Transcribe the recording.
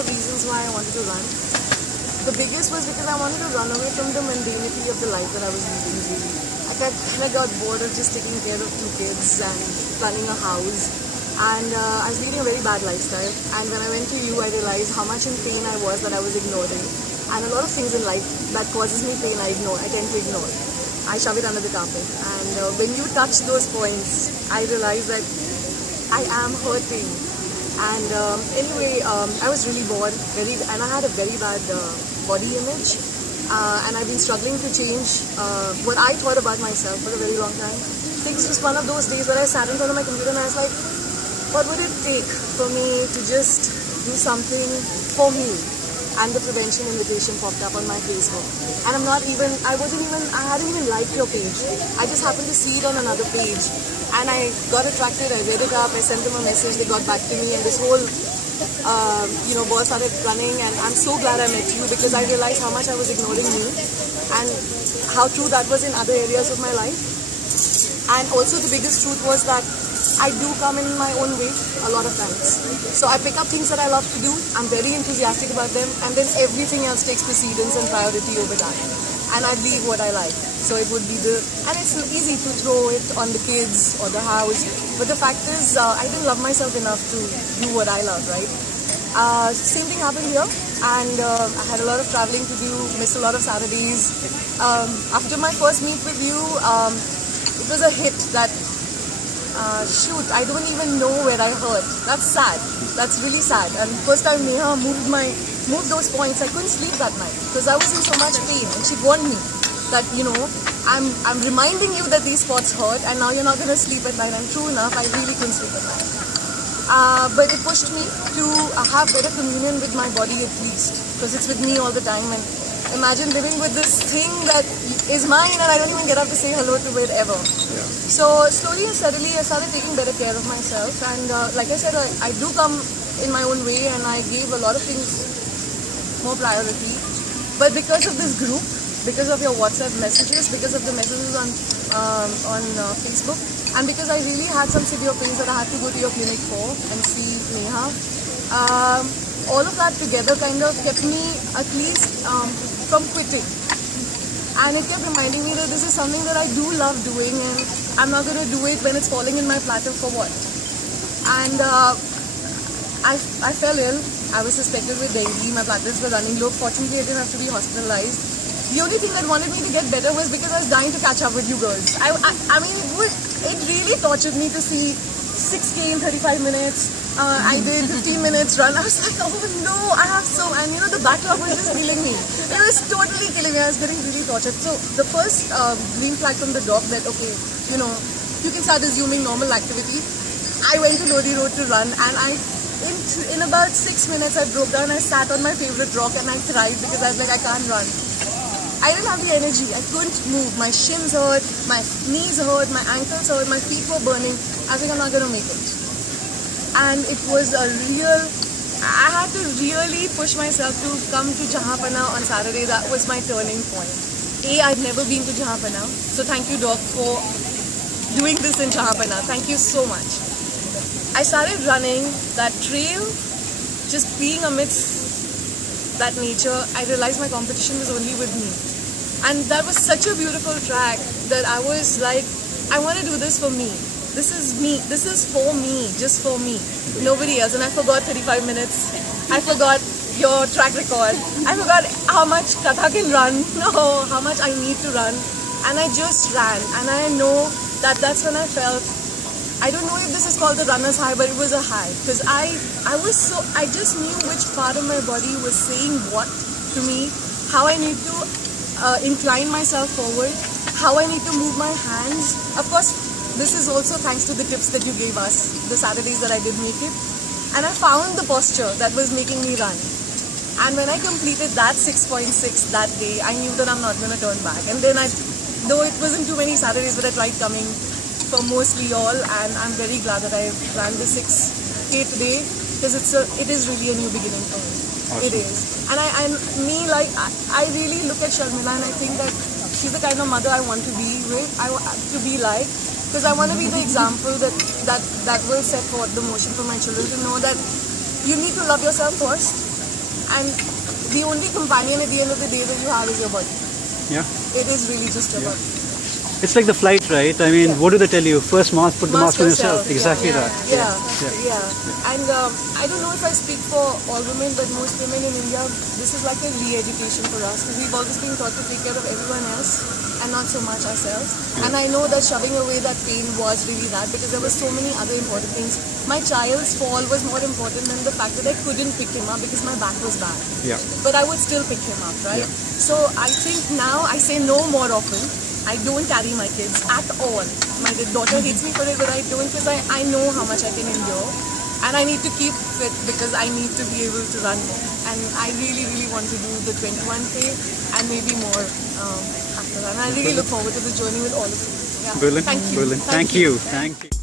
of reasons why I wanted to run. The biggest was because I wanted to run away from the mundanity of the life that I was leading. Really, I kind of got bored of just taking care of 2 kids and running a house, and I was leading a very bad lifestyle. And when I went to you, I realized how much in pain I was that I was ignoring, and a lot of things in life that causes me pain I tend to ignore. I shove it under the carpet, and when you touch those points, I realized that I am hurting. And anyway, I was really bored, and I had a very bad body image, and I've been struggling to change what I thought about myself for a very long time. I think this was one of those days where I sat in front of my computer and I was like, what would it take for me to just do something for me? And the prevention invitation popped up on my Facebook. And I hadn't even liked your page. I just happened to see it on another page. And I got attracted, I read it up, I sent them a message, they got back to me, and this whole, ball started running. And I'm so glad I met you, because I realized how much I was ignoring you and how true that was in other areas of my life. And also the biggest truth was that I do come in my own way a lot of times. So I pick up things that I love to do, I'm very enthusiastic about them, and then everything else takes precedence and priority over that. And I leave what I like. So it would be and it's easy to throw it on the kids or the house, but the fact is, I didn't love myself enough to do what I love, right? Same thing happened here, and I had a lot of traveling to do, missed a lot of Saturdays. After my first meet with you, it was a hit that shoot, I don't even know where I hurt. That's sad. That's really sad. And first time Neha moved those points, I couldn't sleep that night because I was in so much pain. And she warned me that, I'm reminding you that these spots hurt, and now you're not going to sleep at night. And true enough, I really couldn't sleep at night. But it pushed me to have better communion with my body at least, because it's with me all the time. And imagine living with this thing that is mine and I don't even get up to say hello to it ever. Yeah. So slowly and steadily I started taking better care of myself, and like I said, I do come in my own way, and I gave a lot of things more priority. But because of this group, because of your WhatsApp messages, because of the messages on Facebook, and because I really had some severe pains that I had to go to your clinic for and see Neha, all of that together kind of kept me at least from quitting. And it kept reminding me that this is something that I do love doing, and I'm not going to do it when it's falling in my platter for what. And I fell ill. I was suspected with dengue. My platelets were running low. Fortunately, I didn't have to be hospitalized. The only thing that wanted me to get better was because I was dying to catch up with you girls. I mean, it really tortured me to see 6K in 35 minutes. I did 15 minutes run. I was like, oh no, I have and the backlog was just killing me. It was totally killing me. I was getting really tortured. So the first green flag from the doc that, okay, you can start resuming normal activity. I went to Lodi Road to run, and in about 6 minutes I broke down. I sat on my favorite rock and I cried because I was like, I can't run. I didn't have the energy. I couldn't move. My shins hurt, my knees hurt, my ankles hurt, my feet were burning. I was like, I'm not going to make it. And it was I had to really push myself to come to Jahanpana on Saturday. That was my turning point. I'd never been to Jahanpana. So thank you, Doc, for doing this in Jahanpana. Thank you so much. I started running that trail, just being amidst that nature. I realized my competition was only with me. And that was such a beautiful track that I was like, I want to do this for me. This is me. This is for me, just for me. Nobody else. And I forgot 35 minutes. I forgot your track record. I forgot how much Katha can run, how much I need to run. And I just ran. And I know that's when I felt, I don't know if this is called the runner's high, but it was a high. Because I just knew which part of my body was saying what to me, how I need to incline myself forward, how I need to move my hands. Of course, this is also thanks to the tips that you gave us, the Saturdays that I did make it. And I found the posture that was making me run. And when I completed that 6.6 that day, I knew that I'm not going to turn back. And then though it wasn't too many Saturdays, but I tried coming for mostly all. And I'm very glad that I ran the 6K today, because it is really a new beginning for me. Awesome. It is. And I really look at Sharmila and I think that she's the kind of mother I want to be with, to be like. Because I want to be the example that will set forth the motion for my children, to know that you need to love yourself first, and the only companion at the end of the day that you have is your body. Yeah. It is really just your body. It's like the flight, right? I mean, what do they tell you? First mask, put the mask on yourself. Yeah. Exactly that. Yeah. And I don't know if I speak for all women, but most women in India, this is like a re-education for us, because we've always been taught to take care of everyone else and not so much ourselves. And I know that shoving away that pain was really that, because there were so many other important things. My child's fall was more important than the fact that I couldn't pick him up because my back was bad. Yeah. But I would still pick him up, right? Yeah. So I think now I say no more often. I don't carry my kids at all. My daughter hates me for it, but I don't, because I know how much I can endure. And I need to keep fit because I need to be able to run more. And I really, really want to do the 21K and maybe more after that. And I really look forward to the journey with all of you. Yeah. Brilliant. Thank you. Brilliant. Thank you. Thank you.